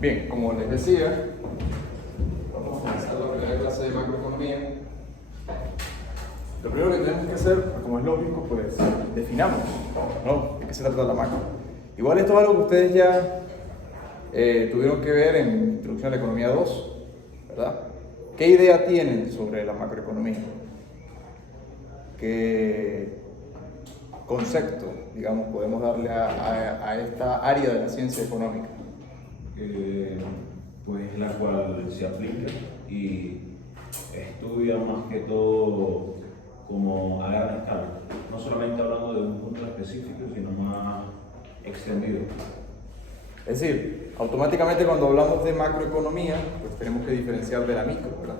Bien, como les decía, vamos a comenzar la primera clase de macroeconomía. Lo primero que tenemos que hacer, como es lógico, pues definamos, ¿no?, de qué se trata la macro. Igual esto es algo que ustedes ya tuvieron que ver en Introducción a la Economía 2, ¿verdad? ¿Qué idea tienen sobre la macroeconomía? ¿Qué concepto, digamos, podemos darle a esta área de la ciencia económica? Pues la cual se aplica y estudia más que todo como a gran escala, no solamente hablando de un punto específico, sino más extendido. Es decir, automáticamente cuando hablamos de macroeconomía, pues tenemos que diferenciar de la micro, ¿verdad?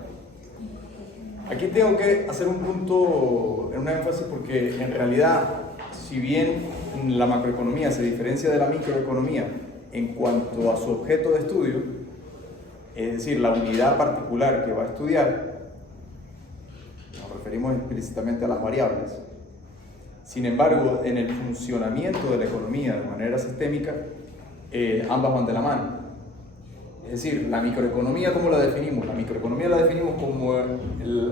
Aquí tengo que hacer un punto, un énfasis, porque en realidad, si bien la macroeconomía se diferencia de la microeconomía en cuanto a su objeto de estudio, es decir, la unidad particular que va a estudiar, nos referimos explícitamente a las variables. Sin embargo, en el funcionamiento de la economía de manera sistémica, ambas van de la mano. Es decir, la microeconomía, ¿cómo la definimos? La microeconomía la definimos como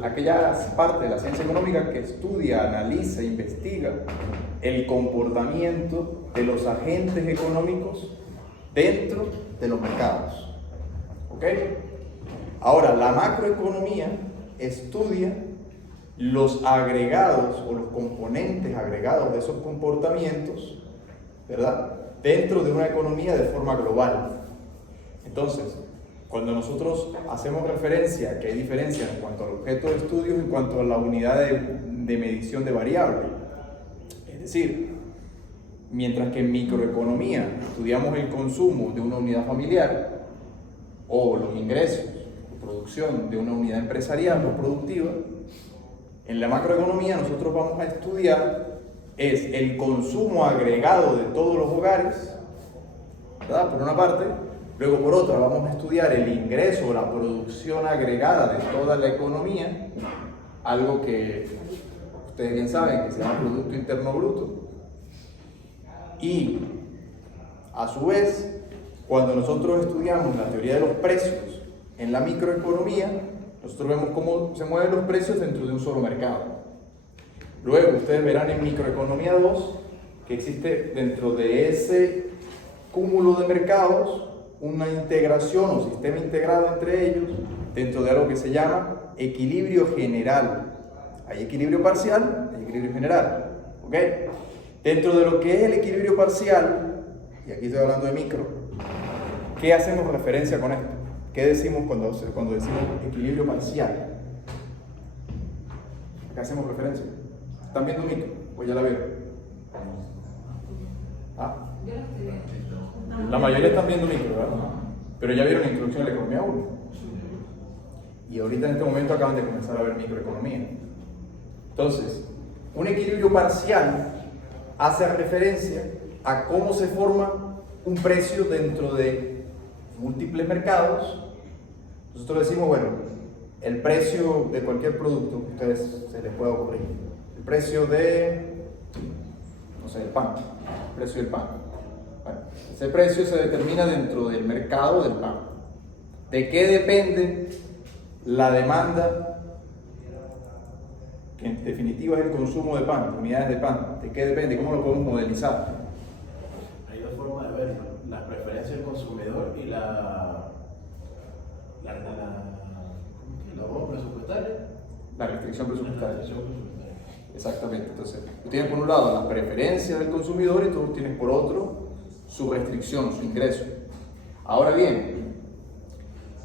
aquella parte de la ciencia económica que estudia, analiza, investiga el comportamiento de los agentes económicos dentro de los mercados. ¿Ok? Ahora, la macroeconomía estudia los agregados o los componentes agregados de esos comportamientos, ¿verdad?, dentro de una economía de forma global. Entonces, cuando nosotros hacemos referencia a que hay diferencia en cuanto al objeto de estudio, en cuanto a la unidad de medición de variable, es decir, mientras que en microeconomía estudiamos el consumo de una unidad familiar o los ingresos o producción de una unidad empresarial o productiva, en la macroeconomía nosotros vamos a estudiar es el consumo agregado de todos los hogares, ¿verdad?, por una parte. Luego, por otra, vamos a estudiar el ingreso o la producción agregada de toda la economía, algo que ustedes bien saben que se llama Producto Interno Bruto. Y, a su vez, cuando nosotros estudiamos la teoría de los precios en la microeconomía, nosotros vemos cómo se mueven los precios dentro de un solo mercado. Luego, ustedes verán en Microeconomía 2 que existe dentro de ese cúmulo de mercados una integración o sistema integrado entre ellos dentro de algo que se llama equilibrio general. Hay equilibrio parcial, hay equilibrio general. ¿Ok? Dentro de lo que es el equilibrio parcial, y aquí estoy hablando de micro, ¿qué hacemos referencia con esto? ¿Qué decimos cuando decimos equilibrio parcial? ¿A qué hacemos referencia? ¿Están viendo micro? Pues ya la vieron. ¿Ah? La mayoría están viendo micro, ¿verdad? Pero ya vieron la Introducción a la Economía 1. Y ahorita en este momento acaban de comenzar a ver microeconomía. Entonces, un equilibrio parcial hace referencia a cómo se forma un precio dentro de múltiples mercados. Nosotros decimos, bueno, el precio de cualquier producto que a ustedes se les pueda ocurrir. El precio de, no sé, el pan. El precio del pan. Bueno, ese precio se determina dentro del mercado del pan. ¿De qué depende la demanda? Que en definitiva es el consumo de pan, unidades de pan. ¿De qué depende? ¿Cómo lo podemos modelizar? Hay dos formas de verlo: la preferencia del consumidor y la bomba presupuestaria. La restricción presupuestaria. Exactamente. Entonces, tú tienes por un lado la preferencia del consumidor y tú tienes por otro su restricción, su ingreso. Ahora bien,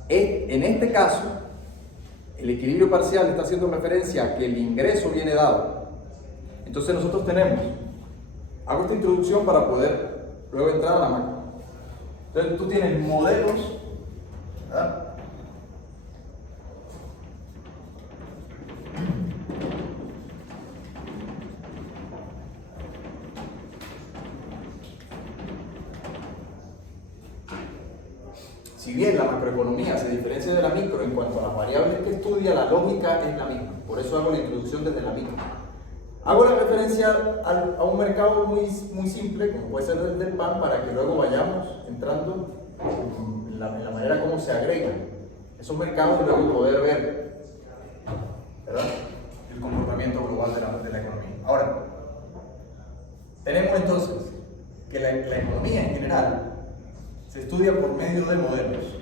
en este caso, el equilibrio parcial está haciendo referencia a que el ingreso viene dado. Entonces nosotros hago esta introducción para poder luego entrar a la macro. Entonces tú tienes modelos, ¿verdad?, si bien la macroeconomía se diferencia de la micro en cuanto a las variables que estudia, la lógica es la misma. Por eso hago la introducción desde la micro. Hago la referencia a un mercado muy simple, como puede ser el del pan, para que luego vayamos entrando en la manera como se agregan esos mercados y luego poder ver, ¿verdad?, el comportamiento global de la economía. Ahora, tenemos entonces que la economía en general se estudia por medio de modelos.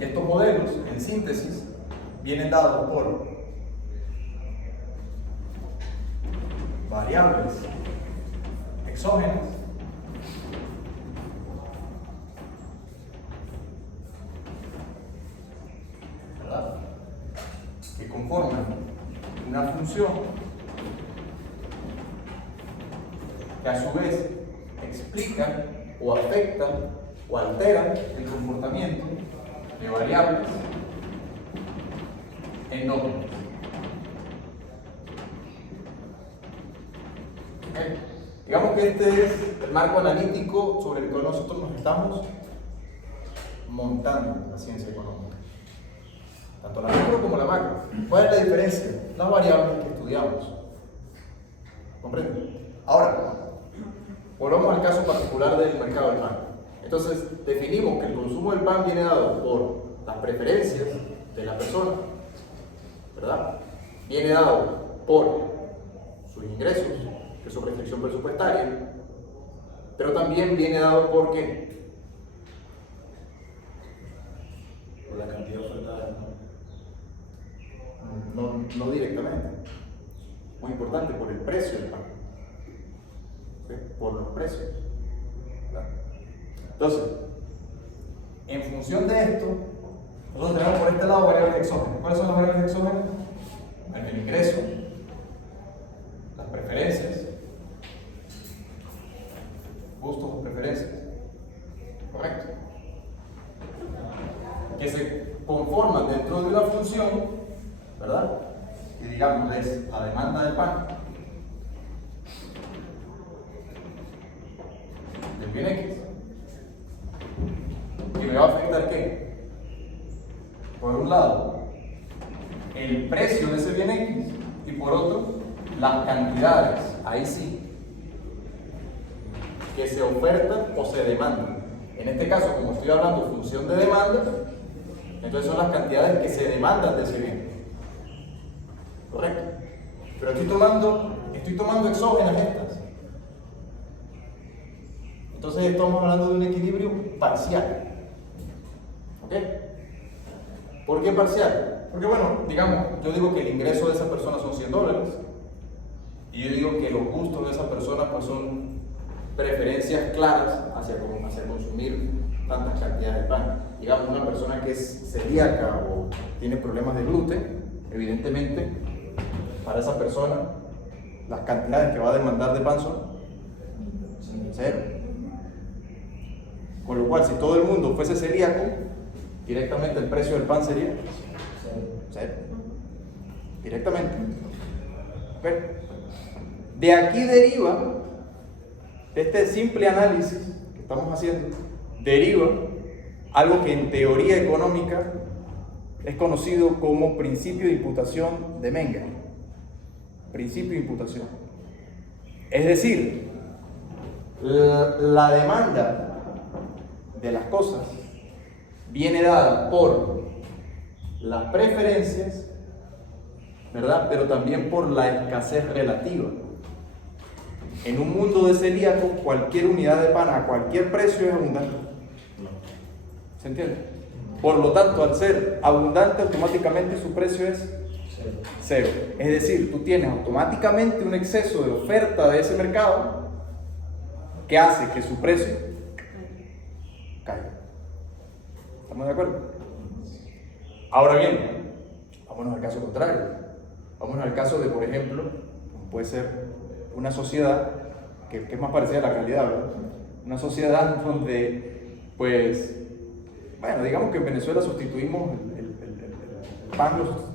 Y estos modelos, en síntesis, vienen dados por variables exógenas ¿verdad?, que conforman una función que a su vez explican o afectan o alteran el comportamiento de variables endógenas. ¿Okay? Digamos que este es el marco analítico sobre el cual nosotros nos estamos montando la ciencia económica, tanto la micro como la macro. ¿Cuál es la diferencia? Las variables que estudiamos. ¿Comprenden? Ahora, volvamos al caso particular del mercado del pan. Entonces, definimos que el consumo del pan viene dado por las preferencias de la persona, ¿verdad? Viene dado por sus ingresos, que es su restricción presupuestaria, pero también viene dado por ¿qué? Por la cantidad ofertada. No directamente. Muy importante, por el precio del pan. ¿Sí? Por los precios. ¿Verdad? Entonces, en función de esto, nosotros tenemos por este lado variables exógenas. ¿Cuáles son las variables exógenas? El ingreso, las preferencias, gustos o preferencias. ¿Correcto? Que se conforman dentro de una función, ¿verdad?, que digamos es la demanda del pan, del bien X. ¿Y me va a afectar qué? Por un lado, el precio de ese bien X, y por otro, las cantidades, ahí sí, que se ofertan o se demandan. En este caso, como estoy hablando de función de demanda, entonces son las cantidades que se demandan de ese bien. ¿Correcto? Pero estoy tomando exógenas estas. Entonces estamos hablando de un equilibrio parcial. ¿Ok? ¿Por qué parcial? Porque bueno, digamos, yo digo que el ingreso de esa persona son $100 y yo digo que los gustos de esa persona pues son preferencias claras hacia consumir tantas cantidades de pan. Digamos, una persona que es celíaca o tiene problemas de gluten, evidentemente para esa persona las cantidades que va a demandar de pan son 0. Con lo cual, si todo el mundo fuese celíaco, directamente el precio del pan sería 0. Directamente. ¿Okay? De aquí deriva, este simple análisis que estamos haciendo, deriva algo que en teoría económica es conocido como principio de imputación de Menger. Principio de imputación. Es decir, la demanda de las cosas viene dada por las preferencias, ¿verdad?, pero también por la escasez relativa. En un mundo de celíaco, cualquier unidad de pan a cualquier precio es abundante. ¿Se entiende? Por lo tanto, al ser abundante, automáticamente su precio es 0. Es decir, tú tienes automáticamente un exceso de oferta de ese mercado que hace que su precio caiga. ¿Estamos de acuerdo? Ahora bien, vámonos al caso contrario. Vámonos al caso de, por ejemplo, puede ser una sociedad que es más parecida a la realidad, ¿verdad? Una sociedad donde, pues, bueno, digamos que en Venezuela sustituimos el pan, lo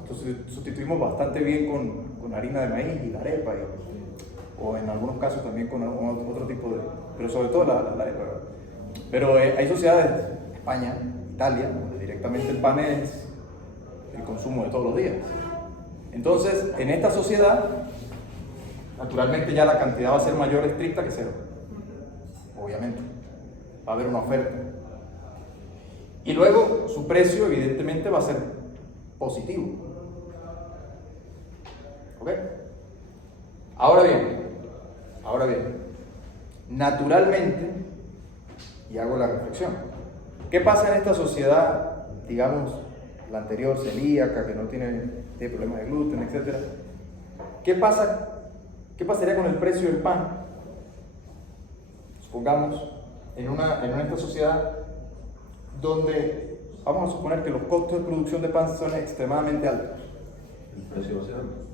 sustituimos bastante bien con harina de maíz y la arepa, o en algunos casos también con otro tipo de, pero sobre todo la arepa, ¿verdad? Pero hay sociedades, España, Italia, donde directamente el pan es el consumo de todos los días. Entonces, en esta sociedad, naturalmente ya la cantidad va a ser mayor estricta que cero. Obviamente. Va a haber una oferta. Y luego, su precio, evidentemente, va a ser positivo. ¿Ok? Ahora bien, naturalmente, y hago la reflexión, ¿qué pasa en esta sociedad, digamos, la anterior, celíaca, que no tiene problemas de gluten, etcétera? ¿Qué pasaría con el precio del pan? Supongamos, en esta sociedad donde, vamos a suponer que los costos de producción de pan son extremadamente altos. El precio va a ser alto.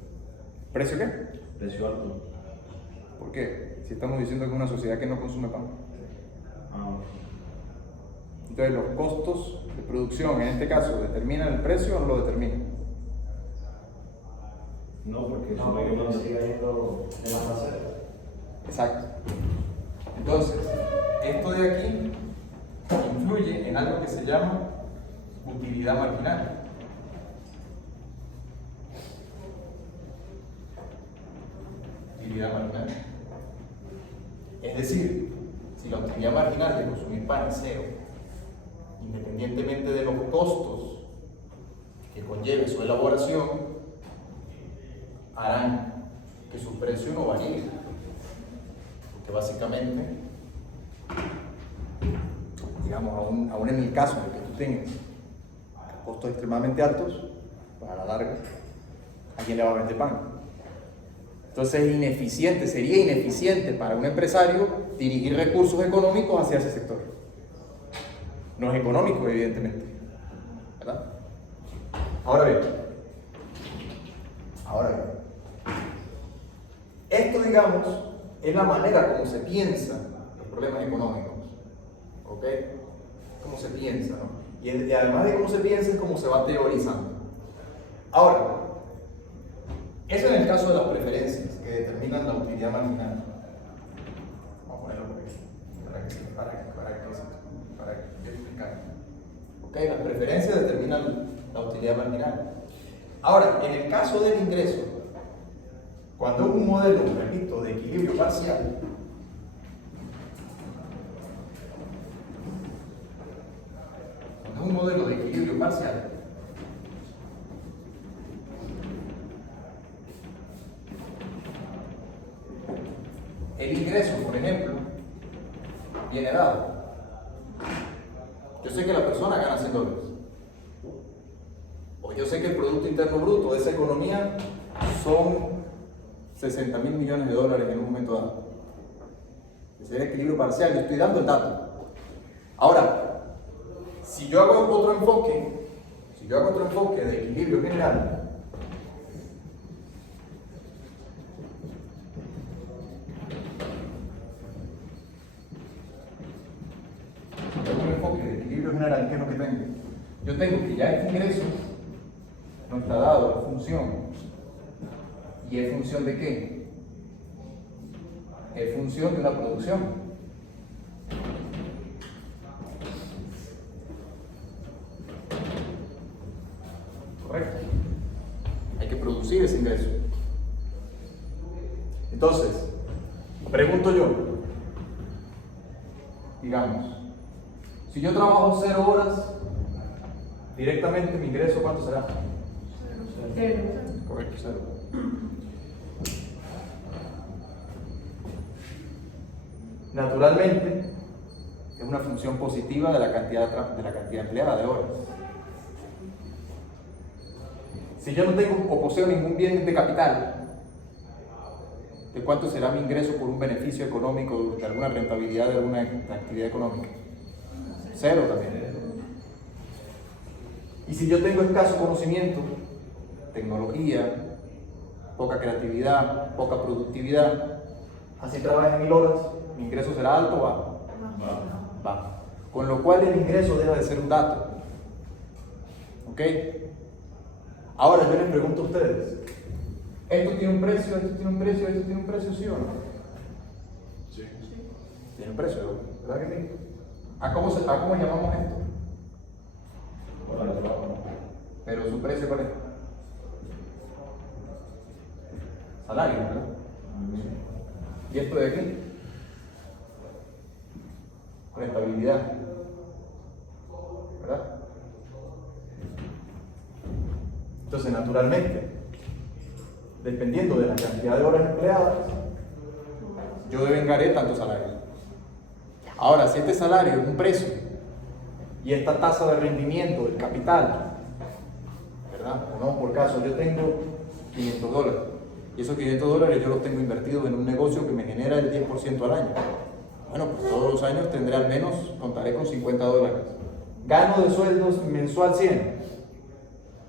¿Precio qué? Precio alto. ¿Por qué? Si estamos diciendo que es una sociedad que no consume pan. Entonces, los costos de producción, en este caso, ¿determinan el precio o no lo determinan? No, porque No, porque sigue yendo de más a cero. Exacto. Entonces, esto de aquí influye en algo que se llama utilidad marginal. Utilidad marginal. Es decir, si la utilidad marginal de consumir pan es cero, independientemente de los costos que conlleve su elaboración, harán que su precio no varíe. Porque básicamente, digamos, aún en el caso de que tú tengas costos extremadamente altos, pues a la larga, ¿a quién le va a vender pan? Entonces sería ineficiente para un empresario dirigir recursos económicos hacia ese sector. No es económico, evidentemente, ¿verdad? Ahora bien, esto, digamos, es la manera como se piensan los problemas económicos, ¿ok? Cómo se piensa, ¿no? Y además de cómo se piensa, es cómo se va teorizando. Ahora, eso en el caso de las preferencias que determinan la utilidad marginal. Vamos a ponerlo por aquí, para explicar. ¿Ok? Las preferencias determinan la utilidad marginal. Ahora, en el caso del ingreso, cuando es un modelo, repito, de equilibrio parcial, el ingreso, por ejemplo, viene dado. Yo sé que la persona gana $100. O yo sé que el Producto Interno Bruto de esa economía son $60.000 millones en un momento dado. Ese es el equilibrio parcial, yo estoy dando el dato. Ahora, si yo hago otro enfoque de equilibrio general, ¿qué es lo que tengo? Yo tengo que ya este ingreso no está dado, es función. ¿Y es función de qué? Es función de una producción. Correcto. Hay que producir ese ingreso. Entonces, pregunto yo, digamos, si yo trabajo 0 horas, directamente mi ingreso, ¿cuánto será? 0. Correcto, 0. Naturalmente, es una función positiva de la cantidad empleada de horas. Si yo no tengo o poseo ningún bien de capital, ¿de cuánto será mi ingreso por un beneficio económico, de alguna rentabilidad de alguna actividad económica? 0 también. Y si yo tengo escaso conocimiento, tecnología, poca creatividad, poca productividad, así trabaje 1000 horas, ¿mi ingreso será alto o bajo? Bajo. Con lo cual el ingreso deja de ser un dato. ¿Ok? Ahora yo les pregunto a ustedes, ¿esto tiene un precio, esto tiene un precio, esto tiene un precio, sí o no? Sí. Tiene un precio, ¿verdad que sí? ¿A cómo llamamos esto? Pero su precio, ¿cuál es? salario, ¿verdad? ¿Y esto de aquí? Rentabilidad, ¿verdad? Entonces, naturalmente, dependiendo de la cantidad de horas empleadas, yo devengaré tanto salario. Ahora, si este salario es un precio y esta tasa de rendimiento del capital, ¿verdad? O no, por caso, yo tengo $500 y esos $500 yo los tengo invertidos en un negocio que me genera el 10% al año. Bueno, pues todos los años tendré al menos, contaré con $50. Gano de sueldos mensual 100.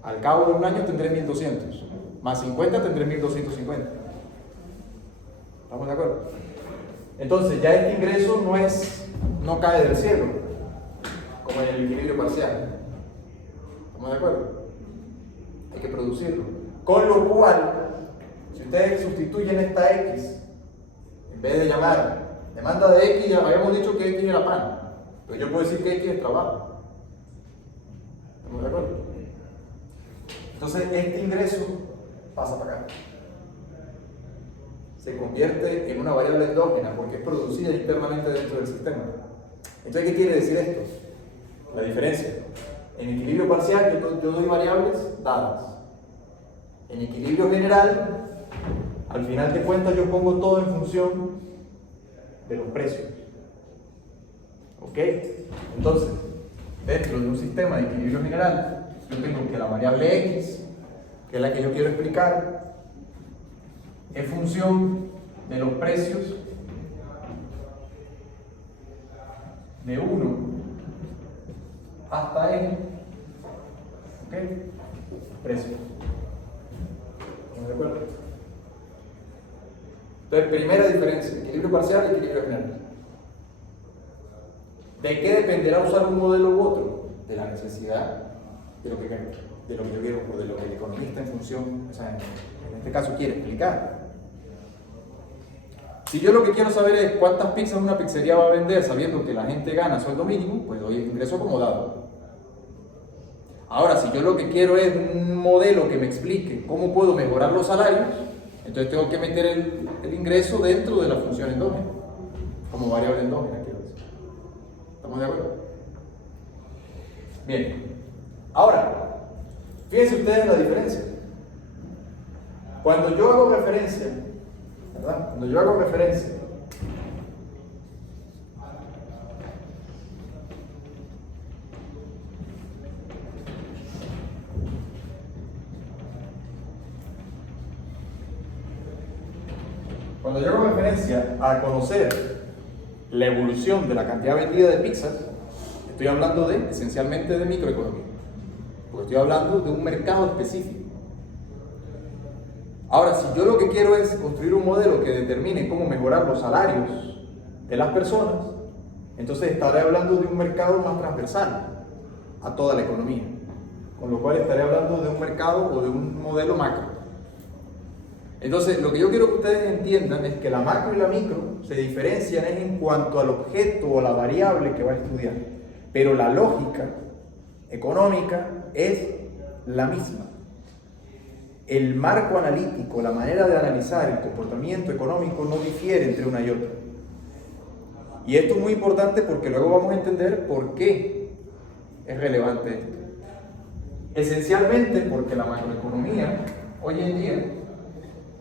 Al cabo de un año tendré 1.200. Más 50 tendré 1.250. ¿Estamos de acuerdo? Entonces ya este ingreso no cae del cielo, como en el equilibrio parcial. ¿Estamos de acuerdo? Hay que producirlo. Con lo cual, si ustedes sustituyen esta X, en vez de llamar demanda de X, habíamos dicho que X era pan, pero yo puedo decir que X es trabajo. ¿Estamos de acuerdo? Entonces este ingreso pasa para acá. Se convierte en una variable endógena porque es producida internamente dentro del sistema. Entonces, ¿qué quiere decir esto? La diferencia. En equilibrio parcial yo doy variables dadas. En equilibrio general, al final de cuentas yo pongo todo en función de los precios. ¿Ok? Entonces, dentro de un sistema de equilibrio general, yo tengo que la variable X, que es la que yo quiero explicar, es función de los precios de 1 hasta N. ¿Ok? Precio. ¿Estamos de acuerdo? Entonces, primera diferencia, equilibrio parcial y equilibrio general. ¿De qué dependerá usar un modelo u otro? De la necesidad, de lo que yo quiero, o de lo que el economista en función, o sea, en este caso quiere explicar. Si yo lo que quiero saber es cuántas pizzas una pizzería va a vender sabiendo que la gente gana sueldo mínimo, pues doy el ingreso acomodado. Ahora, si yo lo que quiero es un modelo que me explique cómo puedo mejorar los salarios, entonces tengo que meter el ingreso dentro de la función endógena, como variable endógena, quiero decir. ¿Estamos de acuerdo? Bien. Ahora, fíjense ustedes la diferencia. Cuando yo hago referencia, ¿verdad? Cuando yo hago referencia a conocer la evolución de la cantidad vendida de pizzas, estoy hablando esencialmente de microeconomía, porque estoy hablando de un mercado específico. Ahora, si yo lo que quiero es construir un modelo que determine cómo mejorar los salarios de las personas, entonces estaré hablando de un mercado más transversal a toda la economía, con lo cual estaré hablando de un mercado o de un modelo macro. Entonces, lo que yo quiero que ustedes entiendan es que la macro y la micro se diferencian en cuanto al objeto o la variable que va a estudiar, pero la lógica económica es la misma. El marco analítico, la manera de analizar el comportamiento económico no difiere entre una y otra. Y esto es muy importante porque luego vamos a entender por qué es relevante esto. Esencialmente porque la macroeconomía hoy en día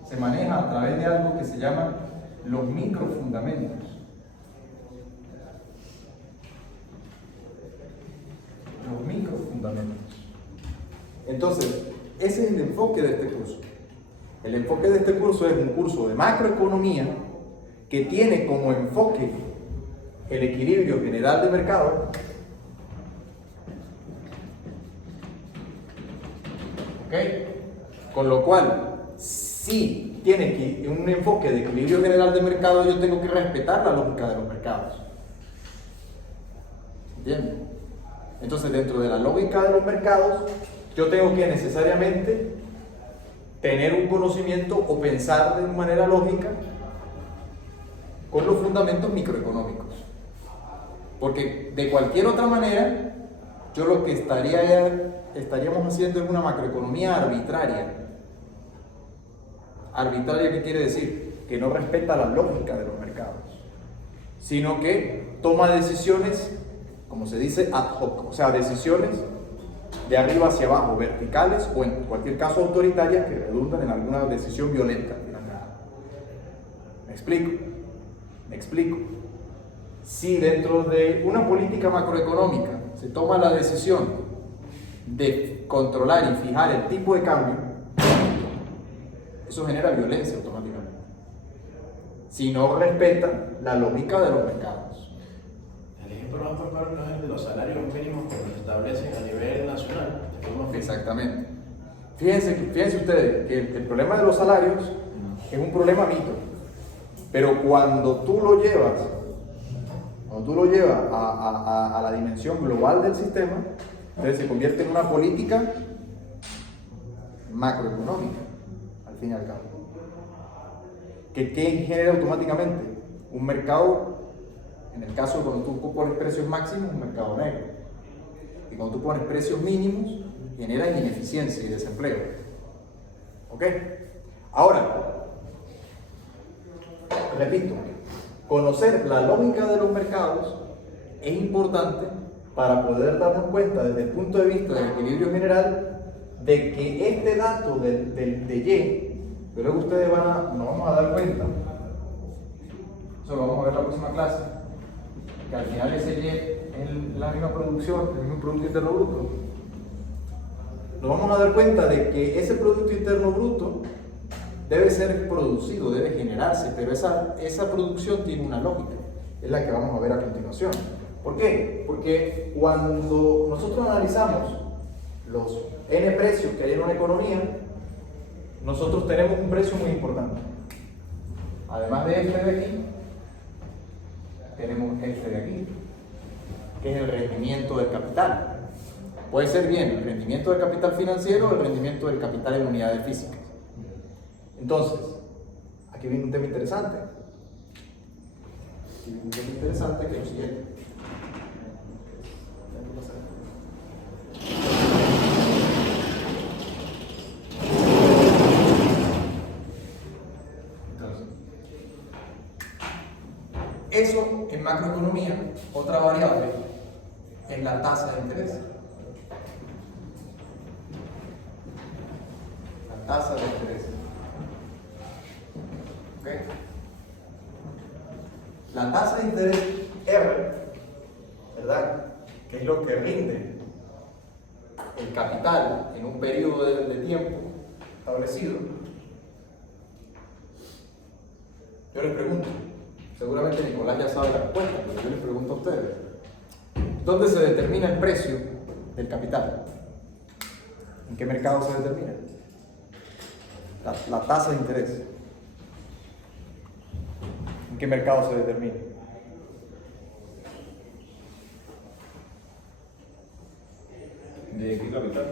se maneja a través de algo que se llama los microfundamentos. Los microfundamentos. Entonces, ese es el enfoque de este curso. El enfoque de este curso es un curso de macroeconomía que tiene como enfoque el equilibrio general de mercado, ¿ok? Con lo cual, si tiene un enfoque de equilibrio general de mercado, yo tengo que respetar la lógica de los mercados. ¿Entienden? Entonces, dentro de la lógica de los mercados, yo tengo que necesariamente tener un conocimiento o pensar de manera lógica con los fundamentos microeconómicos. Porque de cualquier otra manera, yo lo que estaríamos haciendo es una macroeconomía arbitraria. Arbitraria, ¿qué quiere decir? Que no respeta la lógica de los mercados, sino que toma decisiones, como se dice, ad hoc, o sea, decisiones de arriba hacia abajo, verticales o en cualquier caso autoritarias que redundan en alguna decisión violenta. ¿Me explico? Me explico. Si dentro de una política macroeconómica se toma la decisión de controlar y fijar el tipo de cambio, eso genera violencia automáticamente. Si no respeta la lógica de los mercados. El ejemplo más popular no es el de los salarios mínimos que se establecen a nivel nacional. Exactamente. Fíjense ustedes que el problema de los salarios es un problema mito, pero cuando tú lo llevas a la dimensión global del sistema, entonces se convierte en una política macroeconómica, al fin y al cabo. ¿Qué genera automáticamente? Un mercado, en el caso de cuando tú pones precios máximos, un mercado negro. Y cuando tú pones precios mínimos, genera ineficiencia y desempleo. ¿Ok? Ahora, repito, conocer la lógica de los mercados es importante para poder darnos cuenta desde el punto de vista del equilibrio general de que este dato de Y, que luego ustedes nos vamos a dar cuenta, eso lo vamos a ver en la próxima clase, que al final ese Y es la misma producción, el mismo Producto Interno Bruto. Nos vamos a dar cuenta de que ese Producto Interno Bruto debe ser producido, debe generarse, pero esa producción tiene una lógica, es la que vamos a ver a continuación. ¿Por qué? Porque cuando nosotros analizamos los N precios que hay en una economía, nosotros tenemos un precio muy importante. Además de este de aquí, tenemos este de aquí, que es el rendimiento del capital. Puede ser bien el rendimiento del capital financiero o el rendimiento del capital en unidades físicas. Entonces, aquí viene un tema interesante. Aquí viene un tema interesante que es lo siguiente. Entonces, eso en macroeconomía, otra variable es la tasa de interés. La tasa de interés. ¿Ok? La tasa de interés R, ¿verdad? Que es lo que rinde el capital en un periodo de tiempo establecido. Yo les pregunto, seguramente Nicolás ya sabe la respuesta, pero yo les pregunto a ustedes, ¿dónde se determina el precio del capital? ¿En qué mercado se determina? La tasa de interés. ¿En qué mercado se determina? ¿De qué capital?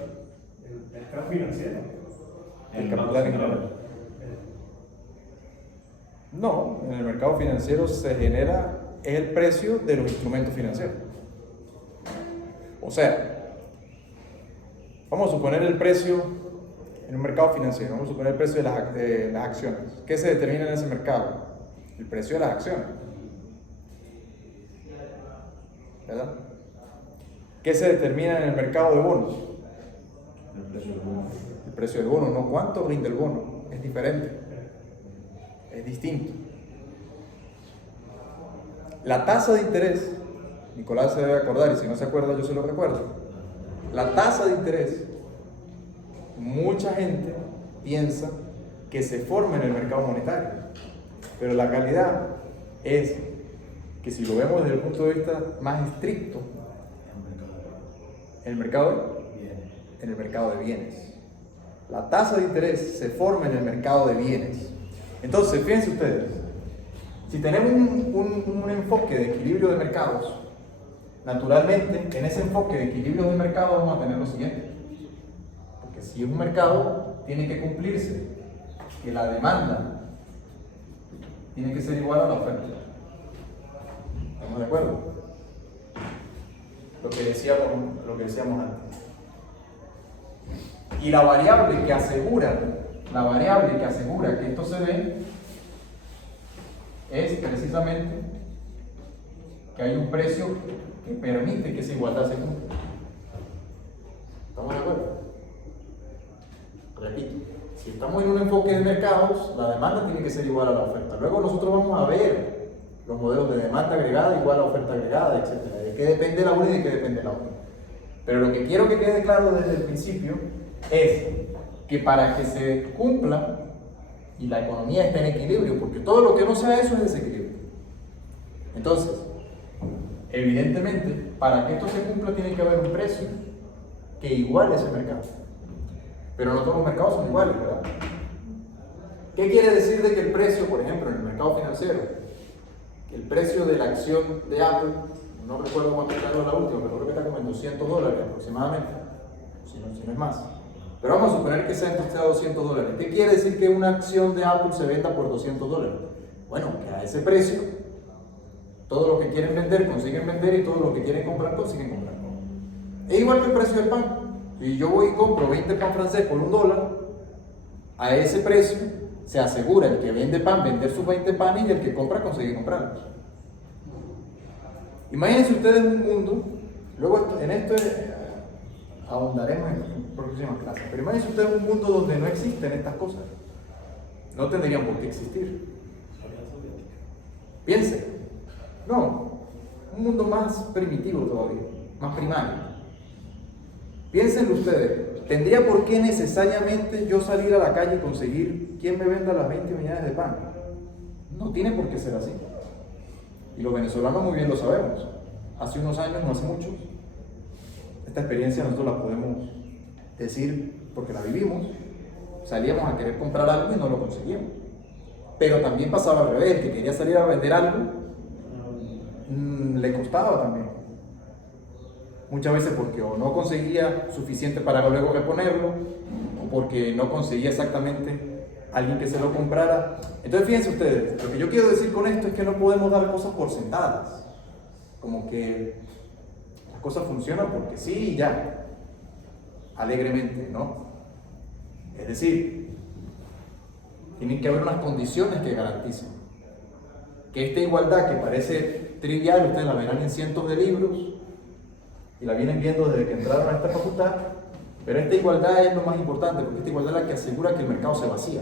El mercado financiero. El capital en general. No, en el mercado financiero se genera el precio de los instrumentos financieros. O sea, vamos a suponer el precio en un mercado financiero, vamos a suponer el precio de las acciones. ¿Qué se determina en ese mercado? El precio de las acciones. ¿Verdad? ¿Qué se determina en el mercado de bonos? El precio del bono. El precio del bono, no cuánto rinde el bono, es diferente, es distinto. La tasa de interés, Nicolás se debe acordar y si no se acuerda yo se lo recuerdo. La tasa de interés, mucha gente piensa que se forma en el mercado monetario, pero la realidad es que si lo vemos desde el punto de vista más estricto, en el mercado de bienes. La tasa de interés se forma en el mercado de bienes. Entonces, fíjense ustedes, si tenemos un enfoque de equilibrio de mercados, naturalmente en ese enfoque de equilibrio de mercados vamos a tener lo siguiente. Porque si un mercado tiene que cumplirse que la demanda tiene que ser igual a la oferta. ¿Estamos de acuerdo? Lo que decíamos antes. Y la variable que asegura la variable que asegura que esto se dé es precisamente que hay un precio que permite que esa igualdad se cumpla. ¿Estamos de acuerdo? Repito, si estamos en un enfoque de mercados, la demanda tiene que ser igual a la oferta. Luego nosotros vamos a ver los modelos de demanda agregada igual a oferta agregada, etc. De qué depende la una y de qué depende la otra. Pero lo que quiero que quede claro desde el principio es que para que se cumpla y la economía esté en equilibrio, porque todo lo que no sea eso es desequilibrio. Entonces, evidentemente, para que esto se cumpla tiene que haber un precio que iguale ese mercado. Pero no todos los mercados son iguales, ¿verdad? ¿Qué quiere decir de que el precio, por ejemplo, en el mercado financiero, el precio de la acción de Apple, no recuerdo cuánto está la última, pero creo que está como en $200 aproximadamente, si no es más. Pero vamos a suponer que sea a $200. ¿Qué quiere decir que una acción de Apple se venda por $200? Bueno, que a ese precio, todos los que quieren vender consiguen vender y todos los que quieren comprar consiguen comprar. Es igual que el precio del pan. Si yo voy y compro 20 pan francés por $1, a ese precio se asegura el que vende pan vender sus 20 panes y el que compra conseguir comprarlos. Imagínense ustedes un mundo, luego en esto ahondaremos en próximas clases, pero imagínense ustedes un mundo donde no existen estas cosas. No tendrían por qué existir. Piensen. No, un mundo más primitivo todavía, más primario. Piénsenlo ustedes, ¿tendría por qué necesariamente yo salir a la calle y conseguir quién me venda las 20 unidades de pan? No tiene por qué ser así. Y los venezolanos muy bien lo sabemos. Hace unos años, no hace mucho, esta experiencia nosotros la podemos decir porque la vivimos. Salíamos a querer comprar algo y no lo conseguíamos. Pero también pasaba al revés, el que quería salir a vender algo, le costaba también. Muchas veces porque o no conseguía suficiente para luego reponerlo, o porque no conseguía exactamente alguien que se lo comprara. Entonces fíjense ustedes, lo que yo quiero decir con esto es que no podemos dar cosas por sentadas, como que las cosas funcionan porque sí y ya, alegremente, ¿no? Es decir, tienen que haber unas condiciones que garanticen que esta igualdad, que parece trivial, ustedes la verán en cientos de libros y la vienen viendo desde que entraron a esta facultad, pero esta igualdad es lo más importante, porque esta igualdad es la que asegura que el mercado se vacía.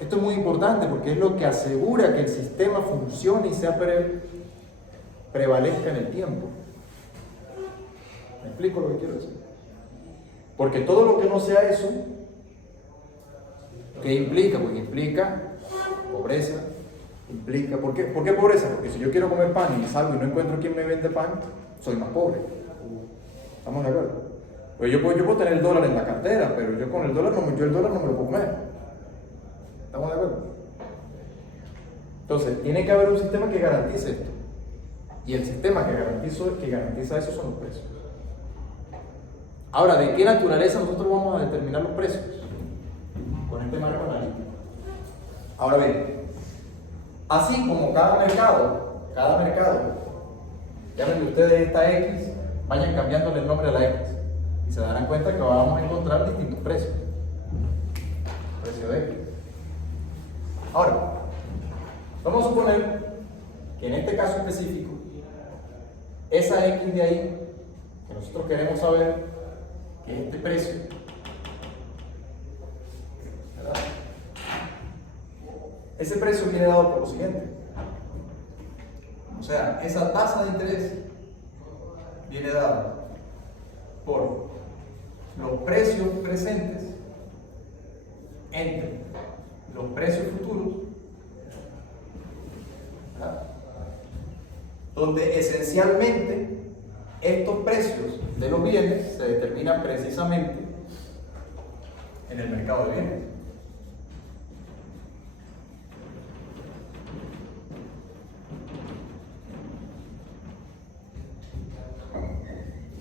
Esto es muy importante porque es lo que asegura que el sistema funcione y sea prevalezca en el tiempo. ¿Me explico lo que quiero decir? Porque todo lo que no sea eso, ¿qué implica? Porque implica pobreza, implica... ¿Por qué pobreza? Porque si yo quiero comer pan y salgo y no encuentro quien me vende pan, soy más pobre. ¿Estamos de acuerdo? Pues yo puedo tener el dólar en la cartera, pero yo con el dólar no me lo puedo comer. ¿Estamos de acuerdo? Entonces, tiene que haber un sistema que garantice esto. Y el sistema que garantiza eso son los precios. Ahora, ¿de qué naturaleza nosotros vamos a determinar los precios? Con este marco analítico. Ahora bien, así como cada mercado, llámenle ustedes esta X, vayan cambiándole el nombre a la X y se darán cuenta que vamos a encontrar distintos precios. Precio de X. Ahora, vamos a suponer que en este caso específico, esa X de ahí, que nosotros queremos saber, que es este precio, ¿verdad? Ese precio viene dado por lo siguiente. O sea, esa tasa de interés viene dada por los precios presentes entre los precios futuros, ¿verdad? Donde esencialmente estos precios de los bienes se determinan precisamente en el mercado de bienes.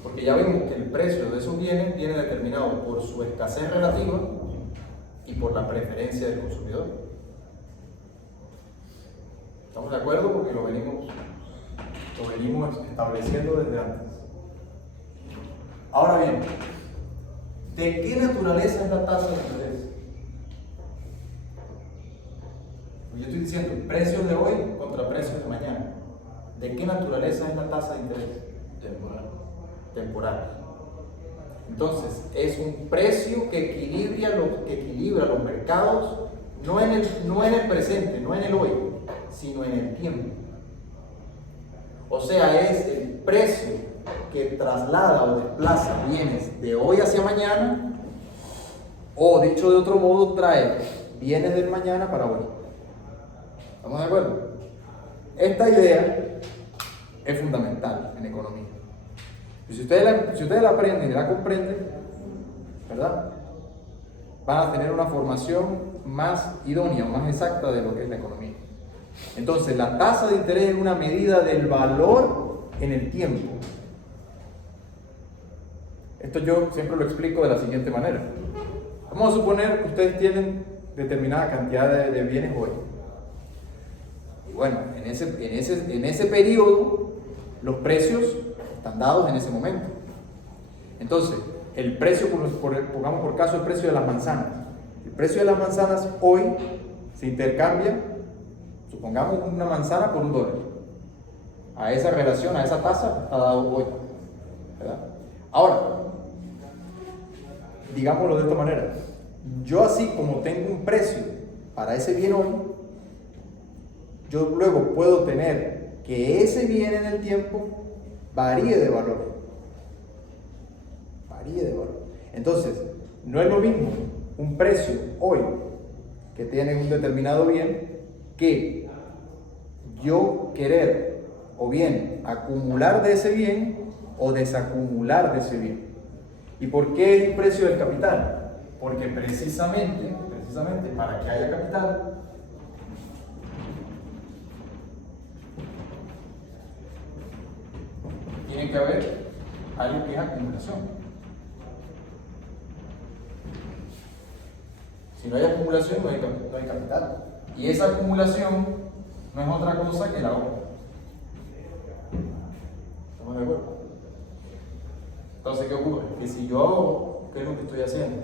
Porque ya vimos que el precio de esos bienes viene determinado por su escasez relativa y por la preferencia del consumidor. ¿Estamos de acuerdo? Porque lo venimos estableciendo desde antes. Ahora bien, ¿de qué naturaleza es la tasa de interés? Yo estoy diciendo precios de hoy contra precios de mañana. ¿De qué naturaleza es la tasa de interés? Temporal. Temporal. Entonces, es un precio que equilibra los mercados, no en el presente, no en el hoy, sino en el tiempo. O sea, es el precio que traslada o desplaza bienes de hoy hacia mañana, o dicho de otro modo, trae bienes del mañana para hoy. ¿Estamos de acuerdo? Esta idea es fundamental en economía. Y si ustedes la aprenden y la comprenden, ¿verdad? Van a tener una formación más idónea, más exacta de lo que es la economía. Entonces, la tasa de interés es una medida del valor en el tiempo. Esto yo siempre lo explico de la siguiente manera. Vamos a suponer que ustedes tienen determinada cantidad de bienes hoy. Y bueno, en ese periodo, los precios están dados en ese momento. Entonces, el precio, pongamos por caso el precio de las manzanas. El precio de las manzanas hoy se intercambia, supongamos una manzana por $1. A esa relación, a esa tasa, está dado hoy. ¿Verdad? Ahora, digámoslo de esta manera. Yo así como tengo un precio para ese bien hoy, yo luego puedo tener que ese bien en el tiempo varíe de valor. Varíe de valor. Entonces, no es lo mismo un precio hoy que tiene un determinado bien que yo querer o bien acumular de ese bien o desacumular de ese bien. ¿Y por qué hay un precio del capital? Porque precisamente para que haya capital, tiene que haber algo que es acumulación. Si no hay acumulación, no hay capital. Y esa acumulación no es otra cosa que la obra. ¿Estamos de acuerdo? Entonces, ¿qué ocurre? Que si yo hago, ¿qué es lo que estoy haciendo?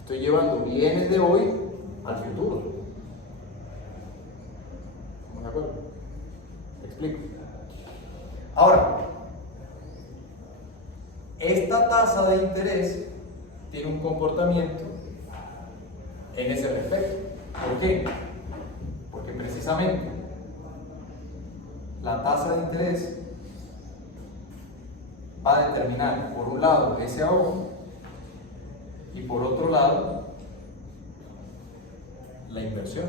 Estoy llevando bienes de hoy al futuro. ¿Estamos de acuerdo? ¿Me explico? Ahora, esta tasa de interés tiene un comportamiento en ese respecto. ¿Por qué? Porque precisamente la tasa de interés va a determinar, por un lado, ese ahorro y por otro lado, la inversión.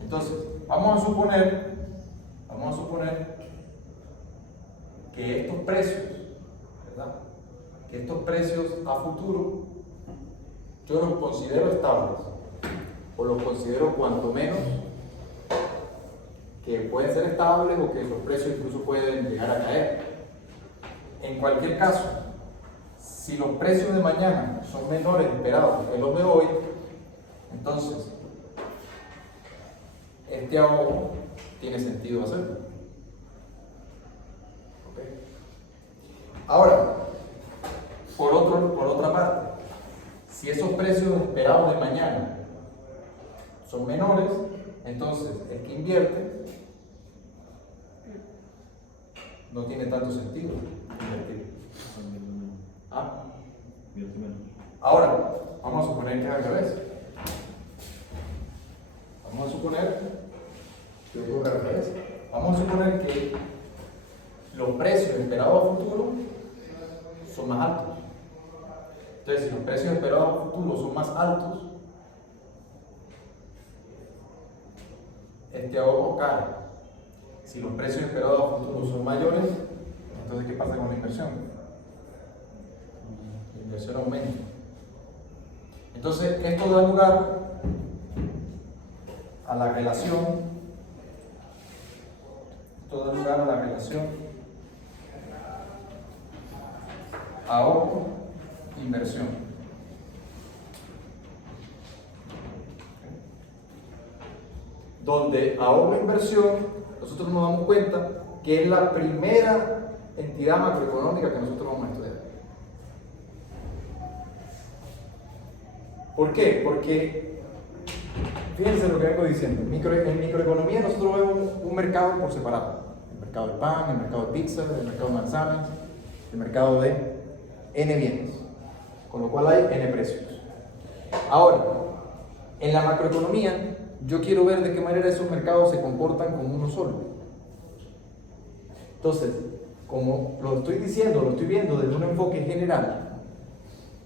Entonces, vamos a suponer que estos precios, ¿verdad? Que estos precios a futuro yo los considero estables, o los considero cuanto menos que pueden ser estables o que los precios incluso pueden llegar a caer. En cualquier caso, si los precios de mañana son menores esperados que los de hoy, entonces este ahorro tiene sentido hacerlo. ¿Okay? Ahora, por otra parte, si esos precios esperados de mañana son menores, entonces el que invierte no tiene tanto sentido invertir. ¿Ah? Ahora, vamos a suponer que es al revés. Vamos a suponer que ocurre al revés. Vamos a suponer que los precios esperados a futuro son más altos. Entonces, si los precios esperados a futuro son más altos, este ahorro cae. Si los precios esperados a futuro son mayores, entonces, ¿qué pasa con la inversión? La inversión aumenta. Entonces, esto da lugar a la relación, ahorro-inversión. Donde ahorro-inversión, nosotros nos damos cuenta que es la primera entidad macroeconómica que nosotros vamos a estudiar. ¿Por qué? Porque fíjense lo que vengo diciendo. En microeconomía nosotros vemos un mercado por separado. El mercado del pan, el mercado de pizza, el mercado de manzanas, el mercado de N bienes. Con lo cual hay N precios. Ahora, en la macroeconomía, yo quiero ver de qué manera esos mercados se comportan como uno solo. Entonces, como lo estoy diciendo, lo estoy viendo desde un enfoque general,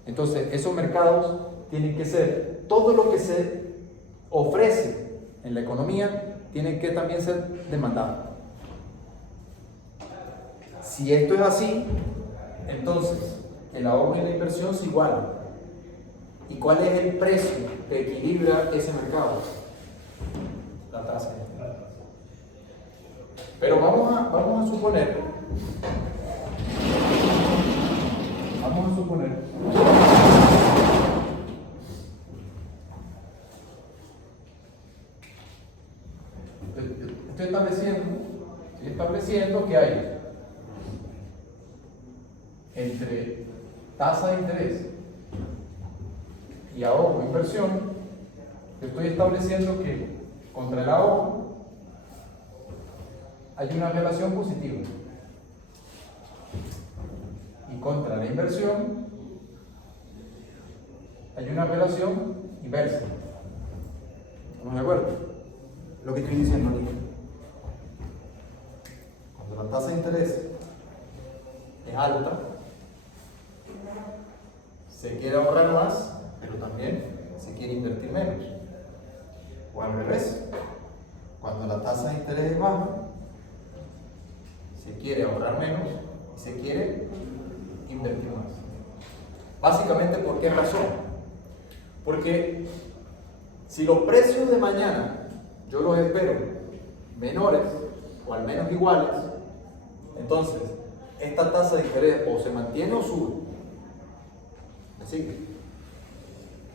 entonces esos mercados tienen que ser, todo lo que se ofrece en la economía, tiene que también ser demandado. Si esto es así, entonces el ahorro y la inversión se igualan. ¿Y cuál es el precio que equilibra ese mercado? La tasa de interés. Pero vamos a suponer estoy estableciendo que hay entre tasa de interés y ahorro, inversión, estoy estableciendo que contra el ahorro hay una relación positiva y contra la inversión hay una relación inversa. ¿Estamos de acuerdo? Lo que estoy diciendo ahorita. Cuando la tasa de interés es alta, se quiere ahorrar más, pero también se quiere invertir menos. O al revés, cuando la tasa de interés es baja, se quiere ahorrar menos y se quiere invertir más. Básicamente, ¿por qué razón? Porque si los precios de mañana yo los espero menores o al menos iguales, entonces esta tasa de interés o se mantiene o sube. Así,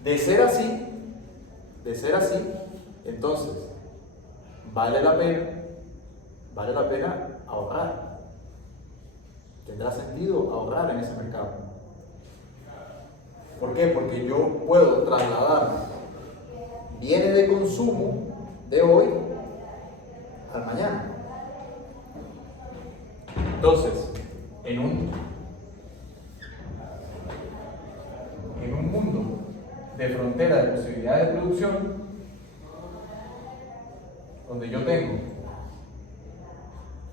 de ser así, entonces vale la pena ahorrar. Tendrá sentido ahorrar en ese mercado. ¿Por qué? Porque yo puedo trasladar bienes de consumo de hoy al mañana. Entonces, en un mundo de frontera de posibilidades de producción, donde yo tengo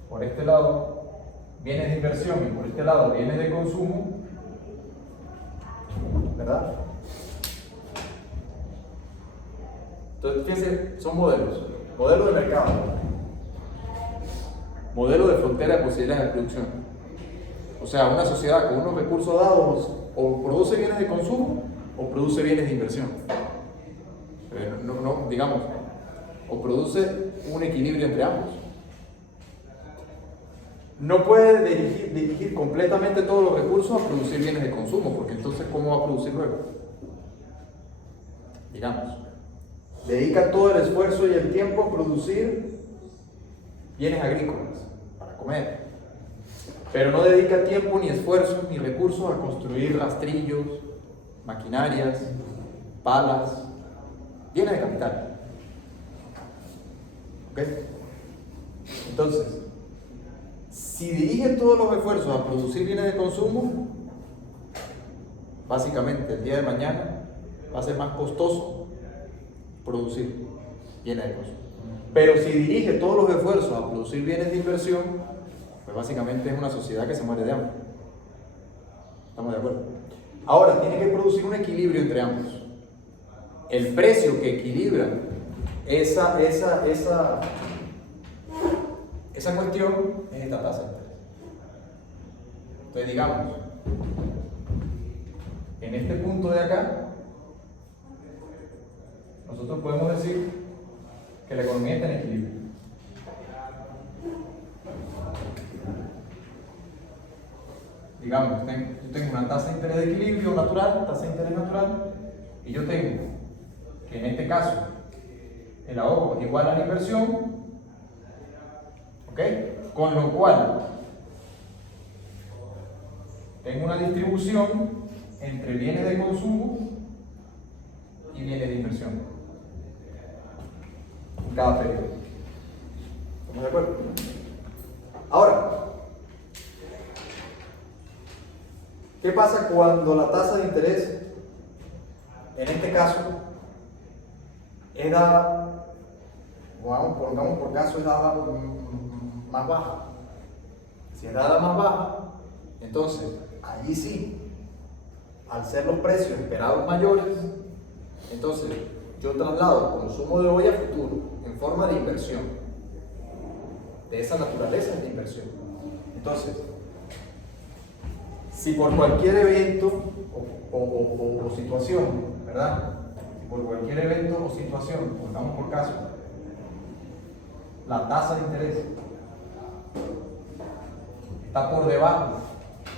por este lado bienes de inversión y por este lado bienes de consumo, ¿verdad? Entonces, fíjense, son modelos de mercado, modelo de frontera de posibilidades de producción. O sea, una sociedad con unos recursos dados o produce bienes de consumo o produce bienes de inversión. Digamos, o produce un equilibrio entre ambos. No puede dirigir completamente todos los recursos a producir bienes de consumo, porque entonces ¿cómo va a producir luego? Digamos, dedica todo el esfuerzo y el tiempo a producir bienes agrícolas para comer, pero no dedica tiempo ni esfuerzo ni recursos a construir rastrillos, maquinarias, palas, bienes de capital. ¿Ok? Entonces, si dirige todos los esfuerzos a producir bienes de consumo, básicamente el día de mañana va a ser más costoso producir bienes de consumo. Pero si dirige todos los esfuerzos a producir bienes de inversión, pues básicamente es una sociedad que se muere de hambre. ¿Estamos de acuerdo? Ahora, tiene que producir un equilibrio entre ambos. El precio que equilibra esa cuestión es esta tasa de interés. Entonces, digamos, en este punto de acá, nosotros podemos decir que la economía está en equilibrio. Digamos, yo tengo una tasa de interés de equilibrio natural, tasa de interés natural, y yo tengo que en este caso el ahorro es igual a la inversión, ¿ok? Con lo cual tengo una distribución entre bienes de consumo y bienes de inversión. en cada periodo. ¿Estamos de acuerdo? Ahora, ¿qué pasa cuando la tasa de interés, en este caso, es dada, pongamos por caso, es dada más baja? Si es dada más baja, entonces allí sí, al ser los precios esperados mayores, entonces yo traslado consumo de hoy a futuro en forma de inversión. De esa naturaleza es de inversión. Entonces, si por cualquier evento o situación, ¿verdad? Si por cualquier evento o situación, pongamos por caso, la tasa de interés está por debajo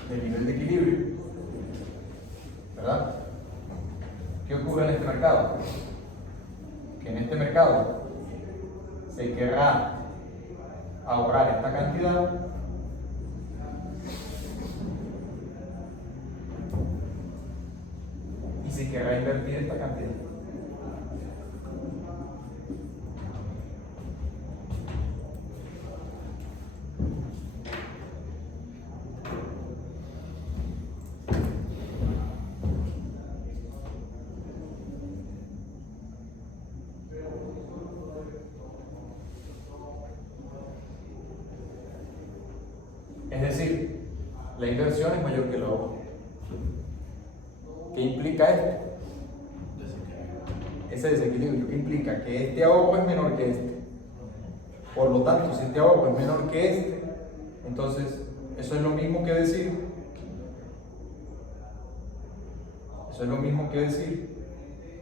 del nivel de equilibrio, ¿verdad? ¿Qué ocurre en este mercado? Que en este mercado se querrá ahorrar esta cantidad y se querrá invertir esta cantidad. Es decir, la inversión es mayor que el ahorro. ¿Qué implica esto? Ese desequilibrio, ¿qué implica? Que este ahorro es menor que este. Por lo tanto, si este ahorro es menor que este, entonces eso es lo mismo que decir,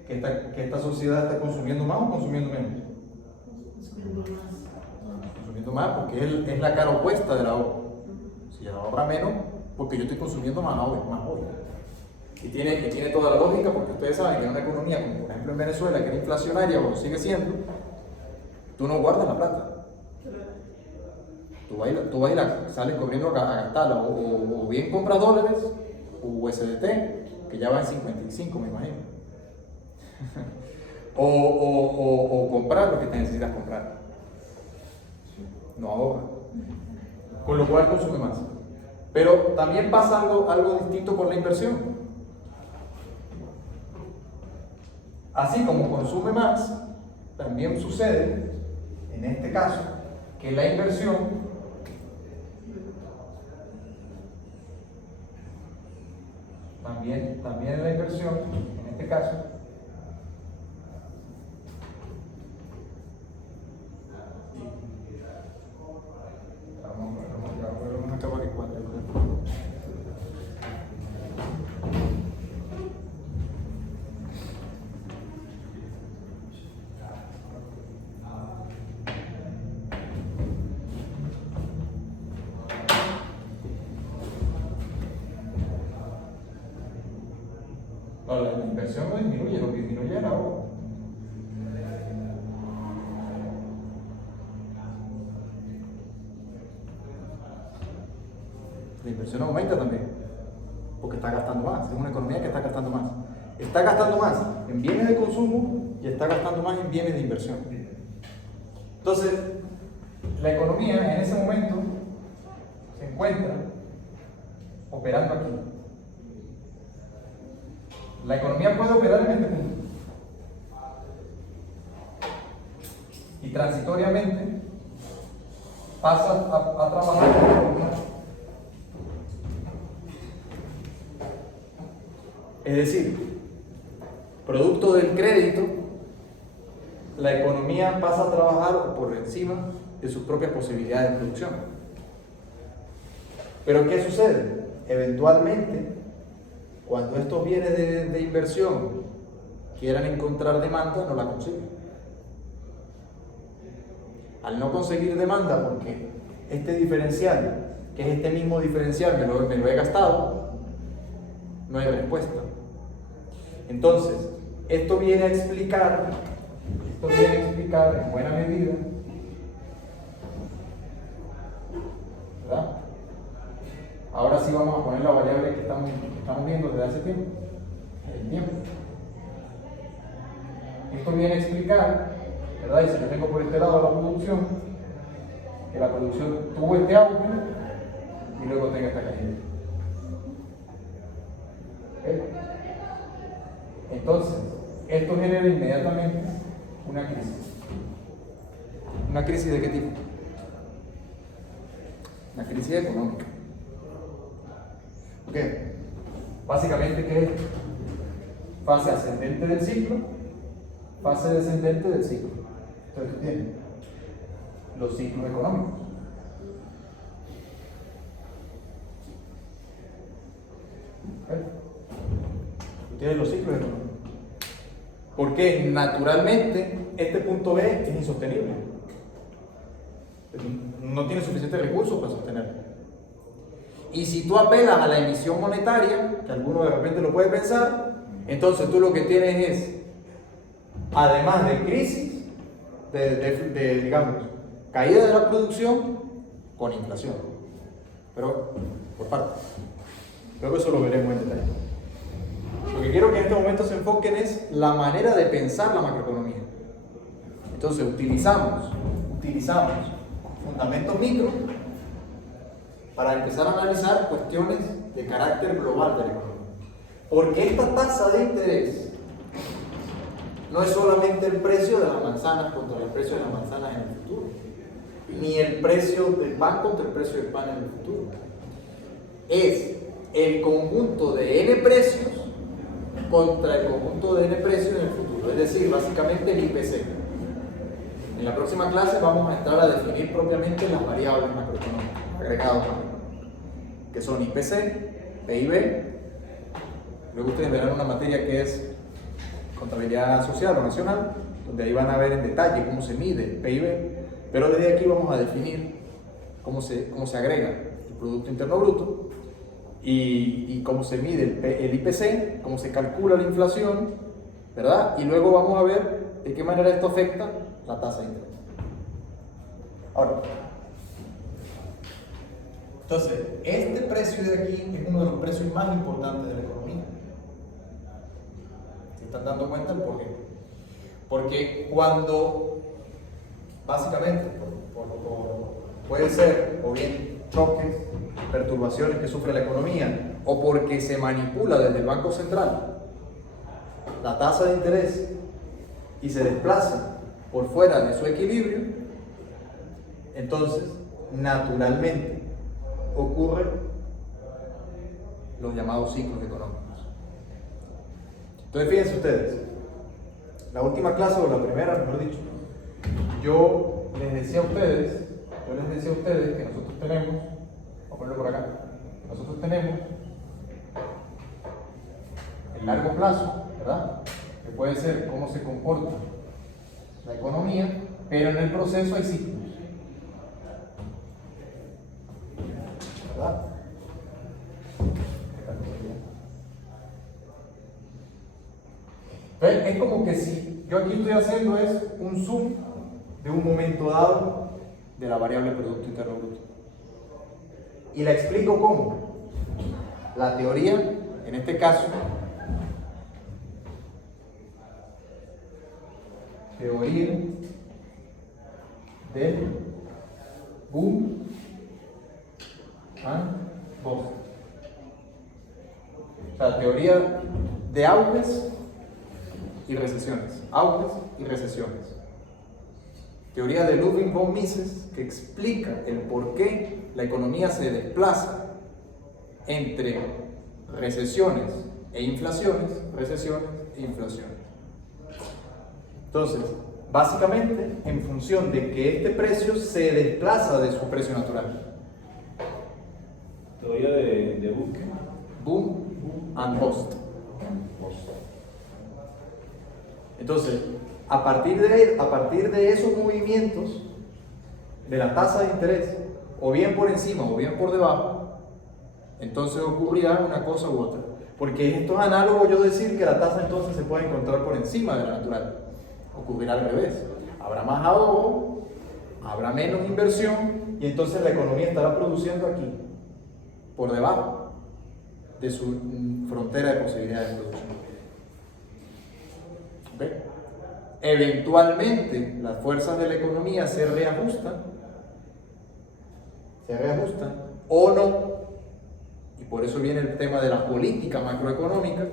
que esta sociedad está consumiendo más o consumiendo menos. Consumiendo más porque es la cara opuesta del ahorro. Si ahorra menos, porque yo estoy consumiendo más hoy. Y tiene toda la lógica, porque ustedes saben que en una economía, como por ejemplo en Venezuela, que era inflacionaria o lo sigue siendo, tú no guardas la plata. Tú vas y la sales corriendo a gastarla, o bien compras dólares, o USDT, que ya va en 55, me imagino. o comprar lo que te necesitas comprar. No ahorra. Con lo cual consume más. Pero también pasa algo distinto con la inversión. Así como consume más, también sucede, en este caso, que la inversión también en la inversión, en este caso, la inversión no disminuye, lo que disminuye es el ahorro. La inversión aumenta también, porque está gastando más, es una economía que está gastando más. Está gastando más en bienes de consumo y está gastando más en bienes de inversión. Entonces, la economía en ese momento se encuentra operando aquí. La economía puede operar en este punto. Y transitoriamente pasa a trabajar. Es decir, producto del crédito, la economía pasa a trabajar por encima de sus propias posibilidades de producción. Pero ¿qué sucede? Eventualmente, cuando estos bienes de inversión quieran encontrar demanda, no la consiguen. Al no conseguir demanda, porque este diferencial, que es este mismo diferencial, me lo he gastado, no hay respuesta. Entonces, esto viene a explicar en buena medida, ¿verdad? Ahora sí vamos a poner la variable que estamos viendo desde hace tiempo, el tiempo. Esto viene a explicar ¿verdad? Y si yo tengo por este lado la producción, que la producción tuvo este auge y luego tenga esta caída. ¿Ok? Entonces, esto genera inmediatamente una crisis. ¿Una crisis de qué tipo? Una crisis económica. ¿Ok? Básicamente, ¿qué es? Fase ascendente del ciclo, fase descendente del ciclo. Entonces, tú tienes los ciclos económicos. ¿Ok? Tú tienes los ciclos económicos. Porque naturalmente este punto B es insostenible. No tiene suficientes recursos para sostenerlo. Y si tú apelas a la emisión monetaria, que alguno de repente lo puede pensar, entonces tú lo que tienes es, además de crisis, digamos, caída de la producción con inflación. Pero por parte. Luego eso lo veremos en detalle. Lo que quiero que en este momento se enfoquen es la manera de pensar la macroeconomía. Entonces utilizamos fundamentos micro para empezar a analizar cuestiones de carácter global de la economía. Porque esta tasa de interés no es solamente el precio de las manzanas contra el precio de las manzanas en el futuro, ni el precio del pan contra el precio del pan en el futuro. Es el conjunto de n precios contra el conjunto de n precios en el futuro, es decir, básicamente el IPC. En la próxima clase vamos a entrar a definir propiamente las variables macroeconómicas, agregados macroeconómicos, que son IPC, PIB. Luego ustedes verán una materia que es contabilidad social o nacional, donde ahí van a ver en detalle cómo se mide el PIB, pero desde aquí vamos a definir cómo se agrega el Producto Interno Bruto y cómo se mide el IPC, cómo se calcula la inflación, ¿verdad? Y luego vamos a ver de qué manera esto afecta la tasa de interés. Ahora, entonces, este precio de aquí es uno de los precios más importantes de la economía. ¿Se están dando cuenta del por qué? Porque cuando, básicamente, puede ser o bien choques, perturbaciones que sufre la economía, o porque se manipula desde el Banco Central la tasa de interés y se desplaza por fuera de su equilibrio, entonces, naturalmente, ocurren los llamados ciclos económicos. Entonces, fíjense ustedes, la última clase, o la primera, mejor dicho, yo les decía a ustedes que nosotros tenemos, vamos a ponerlo por acá, nosotros tenemos el largo plazo, ¿verdad? Que puede ser cómo se comporta la economía, pero en el proceso hay ciclos, ¿verdad? Entonces, es como que si yo aquí estoy haciendo es un zoom de un momento dado de la variable Producto Interno Bruto. Y la explico cómo. La teoría, en este caso, teoría del boom and bust. O sea, teoría de auges y recesiones. Auges y recesiones. Teoría de Ludwig von Mises, que explica el por qué la economía se desplaza entre recesiones e inflaciones, recesiones e inflaciones. Entonces, básicamente, en función de que este precio se desplaza de su precio natural. Teoría de búsqueda. Boom and bust. Entonces, a partir de esos movimientos de la tasa de interés, o bien por encima o bien por debajo, entonces ocurrirá una cosa u otra. Porque esto es análogo yo decir que la tasa entonces se puede encontrar por encima de la natural. Ocurrirá al revés. Habrá más ahorro, habrá menos inversión y entonces la economía estará produciendo aquí, por debajo de su frontera de posibilidades de producción. ¿Okay? eventualmente las fuerzas de la economía se reajustan o no, y por eso viene el tema de la política macroeconómica,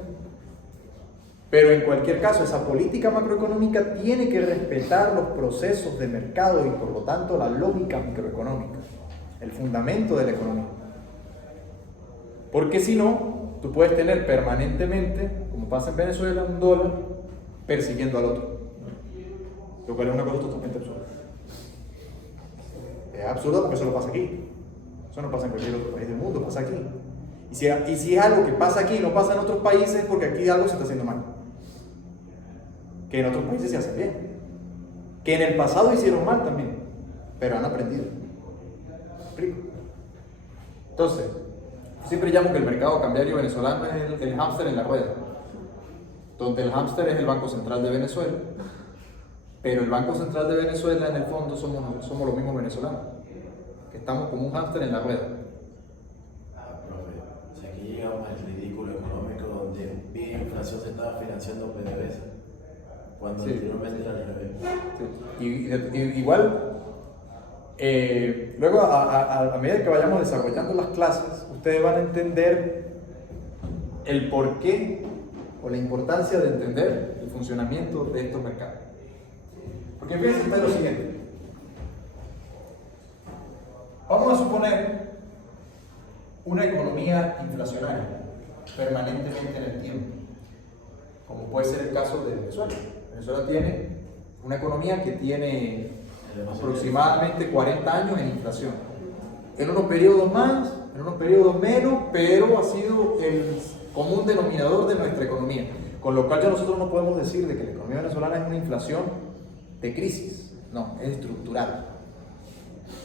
pero en cualquier caso esa política macroeconómica tiene que respetar los procesos de mercado y por lo tanto la lógica microeconómica, el fundamento de la economía. Porque si no, tú puedes tener permanentemente, como pasa en Venezuela, un dólar persiguiendo al otro, lo cual es una cosa totalmente absurda. Es absurdo porque eso no pasa aquí. Eso no pasa en cualquier otro país del mundo, pasa aquí. Y si es algo que pasa aquí y no pasa en otros países, porque aquí algo se está haciendo mal. Que en otros países se hace bien. Que en el pasado hicieron mal también, pero han aprendido. ¿Me explico? Entonces, siempre llamo que el mercado cambiario venezolano es el hámster en la rueda, donde el hámster es el Banco Central de Venezuela, pero el Banco Central de Venezuela en el fondo somos los mismos venezolanos, que estamos como un hámster en la rueda. Profe, si aquí llegamos al ridículo económico donde vía inflación se estaba financiando PDVSA, cuando Sí. anteriormente era al revés. Sí. Y igual, luego a medida que vayamos desarrollando las clases, ustedes van a entender el porqué o la importancia de entender el funcionamiento de estos mercados. Porque fíjense ustedes lo siguiente. Vamos a suponer una economía inflacionaria permanentemente en el tiempo, como puede ser el caso de Venezuela. Venezuela tiene una economía que tiene aproximadamente 40 años en inflación. En unos periodos más, en unos periodos menos, pero ha sido el común denominador de nuestra economía. Con lo cual ya nosotros no podemos decir de que la economía venezolana es una inflación de crisis. No, es estructural.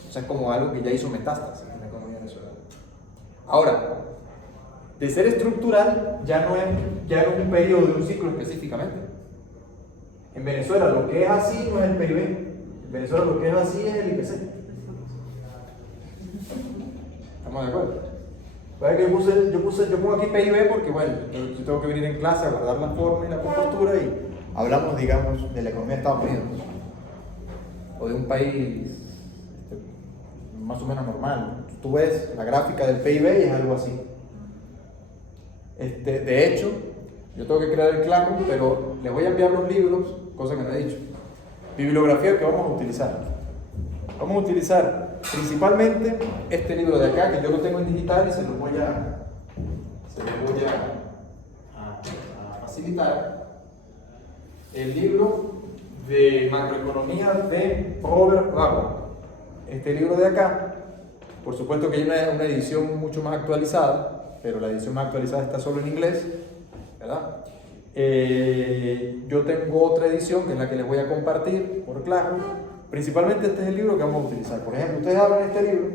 O sea, es como algo que ya hizo metástasis en la economía venezolana. Ahora, de ser estructural ya no es un periodo de un ciclo específicamente. En Venezuela lo que es así no es el PIB. En Venezuela lo que es así es el IPC. ¿Estamos de acuerdo? Puede que yo pongo aquí PIB porque, bueno, yo tengo que venir en clase a guardar la forma y la compostura y hablamos, digamos, de la economía de Estados Unidos o de un país más o menos normal. Tú ves la gráfica del PIB y es algo así. De hecho, yo tengo que crear el Classroom, pero les voy a enviar los libros, cosa que no he dicho. Bibliografía que vamos a utilizar. Vamos a utilizar principalmente este libro de acá, que yo lo tengo en digital y se lo voy a facilitar. El libro de macroeconomía de Robert Barro. Este libro de acá, por supuesto que hay una edición mucho más actualizada, pero la edición más actualizada está solo en inglés, ¿verdad? Yo tengo otra edición que es la que les voy a compartir por Classroom. Principalmente este es el libro que vamos a utilizar. Por ejemplo, ustedes abren este libro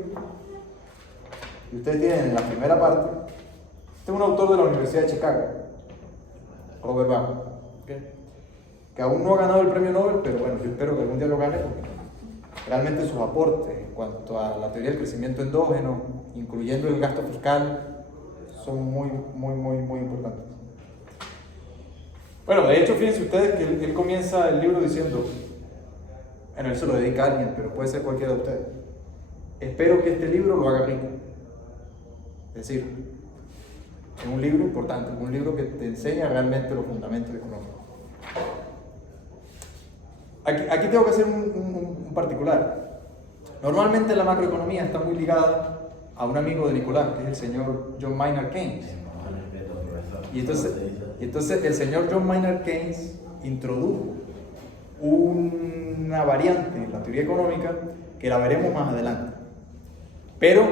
y ustedes tienen en la primera parte, este es un autor de la Universidad de Chicago, Robert Barro, ¿okay? Que aún no ha ganado el premio Nobel, pero bueno, yo espero que algún día lo gane porque realmente sus aportes en cuanto a la teoría del crecimiento endógeno, incluyendo el gasto fiscal, son muy importantes. Bueno, de hecho, fíjense ustedes que él comienza el libro diciendo, bueno, él se lo dedica a alguien, pero puede ser cualquiera de ustedes. Espero que este libro lo haga rico. Es decir, es un libro importante, un libro que te enseña realmente los fundamentos económicos. Aquí tengo que hacer un particular. Normalmente la macroeconomía está muy ligada a un amigo de Nicolás, que es el señor John Maynard Keynes. Y entonces el señor John Maynard Keynes introdujo una variante en la teoría económica que la veremos más adelante. Pero